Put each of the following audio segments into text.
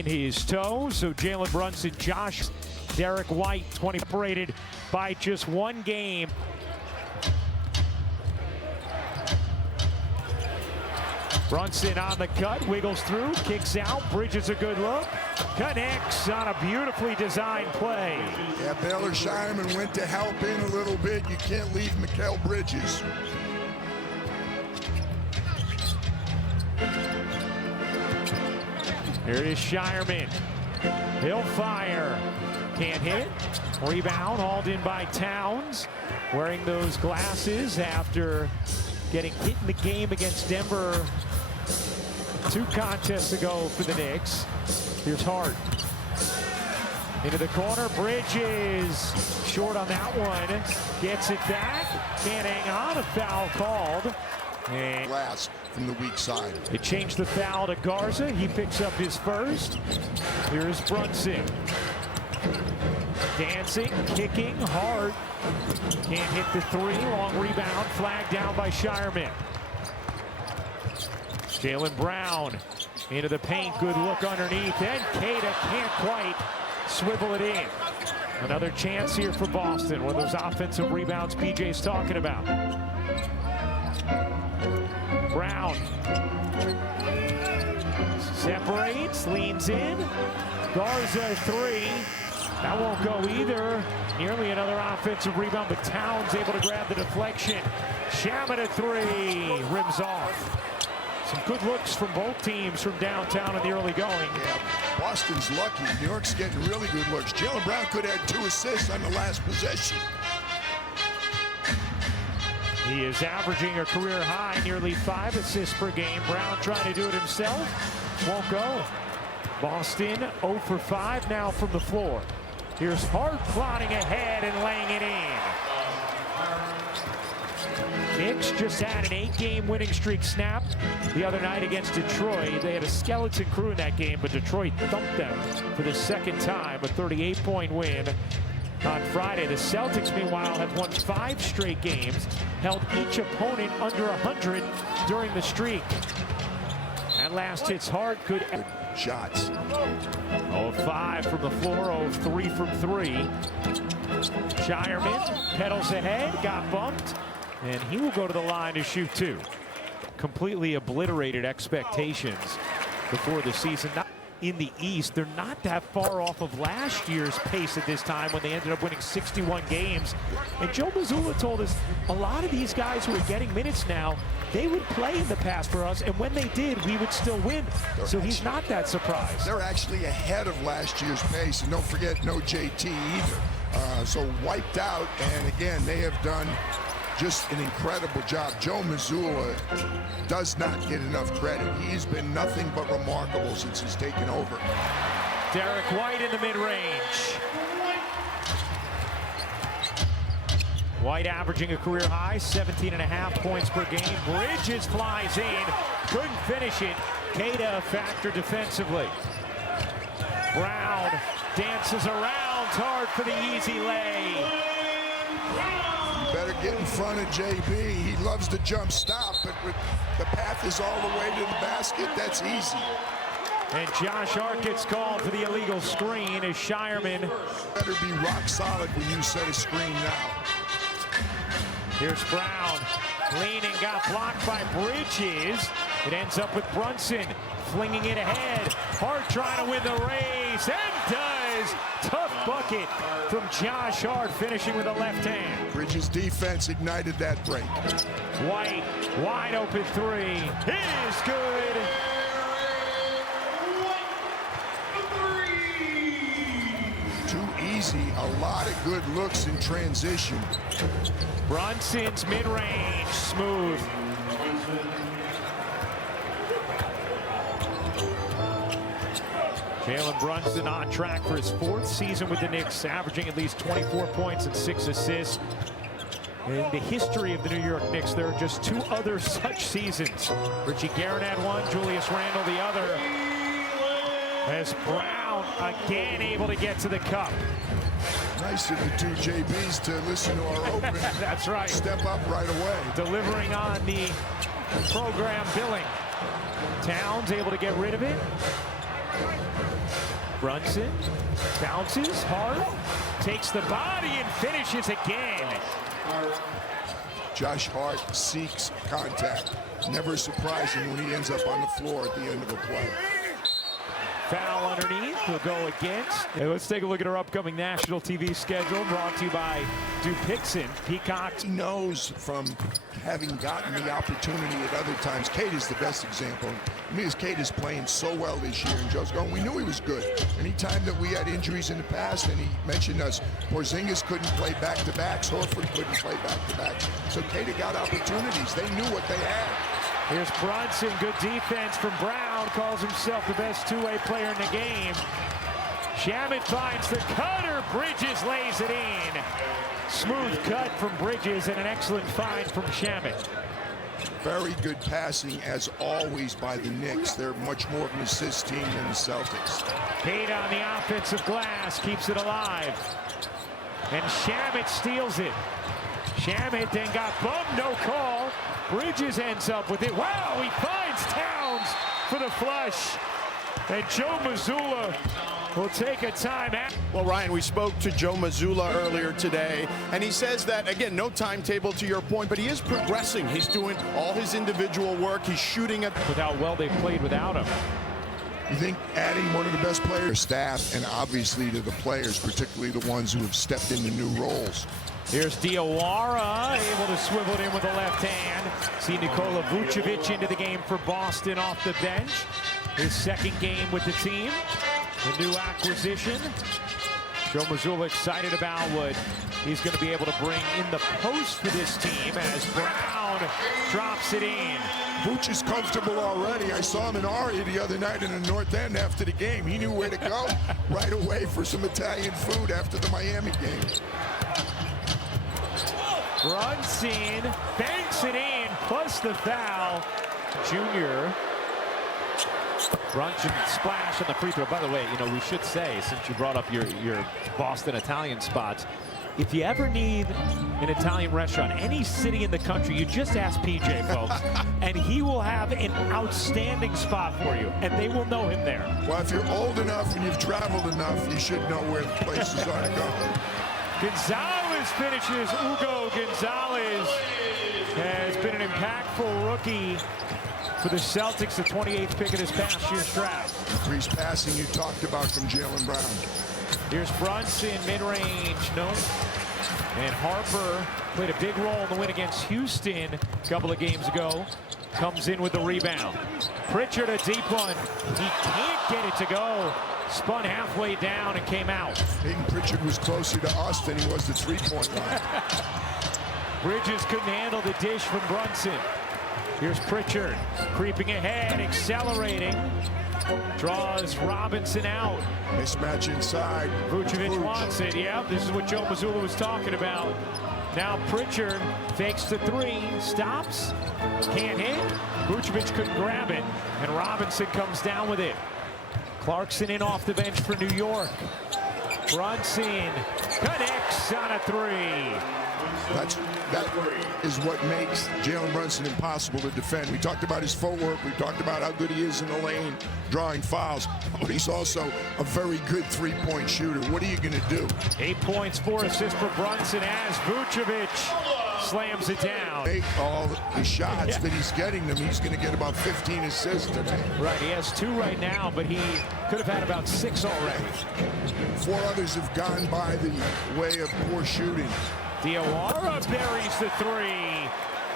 in his toe. So Jalen Brunson, Josh, Derek White, 20 separated by just one game. Brunson on the cut, wiggles through, kicks out, Bridges a good look, connects on a beautifully designed play. Yeah, Baylor Shireman went to help in a little bit. You can't leave Mikal Bridges. Here it is Shireman. He'll fire. Can't hit. Rebound hauled in by Towns. Wearing those glasses after getting hit in the game against Denver 2 contests ago for the Knicks. Here's Hart. Into the corner. Bridges short on that one. Gets it back. Can't hang on. A foul called. And Glass from the weak side. they changed the foul to Garza. He picks up his first. Here's Brunson. Dancing, kicking, hard. Can't hit the 3. Long rebound. Flagged down by Shireman. Jaylen Brown into the paint. Good look underneath. And Keita can't quite swivel it in. Another chance here for Boston. One of those offensive rebounds BJ's talking about. Brown separates, leans in. Garza 3. That won't go either. Nearly another offensive rebound, but Towns able to grab the deflection. Shaman at 3. Rims off. Some good looks from both teams from downtown in the early going. Yeah, Boston's lucky. New York's getting really good looks. Jaylen Brown could have had 2 assists on the last possession. He is averaging a career high, nearly 5 assists per game. Brown trying to do it himself. Won't go. Boston 0 for 5 now from the floor. Here's Hart plotting ahead and laying it in. Knicks just had an 8-game winning streak snap the other night against Detroit. They had a skeleton crew in that game, but Detroit thumped them for the second time, a 38-point win. On Friday, the Celtics, meanwhile, have won 5 straight games, held each opponent under 100 during the streak. That last hit's hard, good shots. 0-5 from the floor, 0-3 from 3. Shireman pedals ahead, got bumped, and he will go to the line to shoot 2. Completely obliterated expectations before the season. In the East, they're not that far off of last year's pace at this time when they ended up winning 61 games. And Joe Mazzulla told us a lot of these guys who are getting minutes now, they would play in the past for us, and when they did, we would still win. So he's not that surprised. They're actually ahead of last year's pace, and don't forget, no JT either. So wiped out, and again, they have done just an incredible job. Joe Mazzulla does not get enough credit. He's been nothing but remarkable since he's taken over. Derek White in the mid-range. White averaging a career high, 17.5 points per game. Bridges flies in, couldn't finish it. Keita a factor defensively. Brown dances around, hard for the easy lay. Better get in front of JB. He loves the jump stop, but the path is all the way to the basket. That's easy. And Josh Hart gets called for the illegal screen as Shireman. Better be rock solid when you set a screen now. Here's Brown. Leaning, got blocked by Bridges. It ends up with Brunson flinging it ahead. Hart trying to win the race, and does. Tough bucket from Josh Hart, finishing with a left hand. Bridges' defense ignited that break. White, wide open 3. It is good. Too easy. A lot of good looks in transition. Brunson's mid-range, smooth. Jalen Brunson on track for his 4th season with the Knicks, averaging at least 24 points and 6 assists. In the history of the New York Knicks, there are just 2 other such seasons. Richie Guerin had one, Julius Randle the other. As Brown again able to get to the cup. Nice of the 2 JBs to listen to our open. That's right. Step up right away. Delivering on the program billing. Towns able to get rid of it. Brunson bounces hard, takes the body and finishes again. Josh Hart seeks contact. Never surprising when he ends up on the floor at the end of a play. Foul underneath will go against. Hey, let's take a look at our upcoming national TV schedule, brought to you by Dupixon. Peacock He knows from having gotten the opportunity at other times. Cade is the best example. To me, Cade is playing so well this year, and Joe's going, we knew he was good. Anytime that we had injuries in the past, and he mentioned us, Porzingis couldn't play back-to-backs, Horford couldn't play back-to-backs. So Cade got opportunities. They knew what they had. Here's Brunson, good defense from Brown, calls himself the best two-way player in the game. Shamet finds the cutter, Bridges lays it in. Smooth cut from Bridges and an excellent find from Shamet. Very good passing, as always, by the Knicks. They're much more of an assist team than the Celtics. Cade on the offensive glass, keeps it alive. And Shamet steals it. Shamet then got bumped, no call. Bridges ends up with it. Wow, he finds Towns for the flush. And Joe Mazzulla will take a timeout. Well, Ryan, we spoke to Joe Mazzulla earlier today, and he says that, again, no timetable to your point, but he is progressing. He's doing all his individual work. He's shooting at... With how well they've played without him. You think adding one of the best players, staff, and obviously to the players, particularly the ones who have stepped into new roles. Here's Diawara, able to swivel it in with the left hand. See Nikola Vucevic into the game for Boston off the bench. His second game with the team. The new acquisition. Joe Mazzulla excited about what he's going to be able to bring in the post for this team as Brown drops it in. Vooch is comfortable already. I saw him in Aria the other night in the North End after the game. He knew where to go right away for some Italian food after the Miami game. Brunson banks it in, plus the foul. Junior. Brunson splash on the free throw. By the way, you know, we should say, since you brought up your Boston Italian spots, if you ever need an Italian restaurant, any city in the country, you just ask PJ, folks, and he will have an outstanding spot for you, and they will know him there. Well, if you're old enough and you've traveled enough, you should know where the places are to go. Gonzalez finishes. Hugo Gonzalez has been an impactful rookie for the Celtics, the 28th pick of this past year's draft. Increased passing you talked about from Jaylen Brown. Here's Brunson, mid-range, no. And Harper played a big role in the win against Houston a couple of games ago. Comes in with the rebound. Pritchard, a deep one. He can't get it to go. Spun halfway down and came out. Hayden Pritchard was closer to us than he was the three-point line. Bridges couldn't handle the dish from Brunson. Here's Pritchard, creeping ahead, accelerating. Draws Robinson out. Mismatch inside. Vucevic wants it. Yeah, this is what Joe Mazzulla was talking about. Now Pritchard fakes the three, stops, can't hit. Vucevic couldn't grab it, and Robinson comes down with it. Clarkson in off the bench for New York. Brunson connects on a three. That is what makes Jalen Brunson impossible to defend. We talked about his footwork. We talked about how good he is in the lane, drawing fouls. But he's also a very good three-point shooter. What are you going to do? 8 points, 4 assists for Brunson as Vucevic slams it down. Make all the shots that he's getting them. He's going to get about 15 assists today. Right, he has 2 right now, but he could have had about 6 already. 4 others have gone by the way of poor shooting. Diawara buries the three.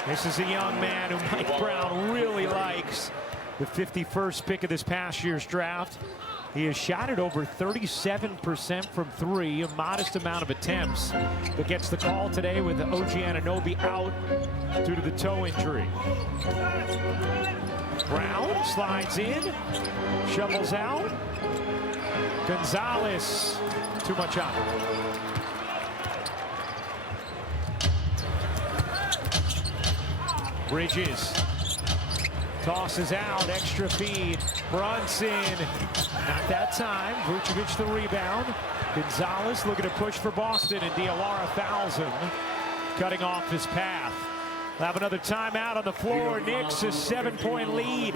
This is a young man who Mike Brown really likes. The 51st pick of this past year's draft. He has shot it over 37% from 3, a modest amount of attempts, but gets the call today with OG Anunoby out due to the toe injury. Brown slides in, shovels out. Gonzalez, too much on it. Bridges tosses out, extra feed. Brunson, not that time. Vucevic the rebound. Gonzalez looking to push for Boston, and Diawara fouls him, cutting off his path. We'll have another timeout on the floor. Knicks a 7-point lead.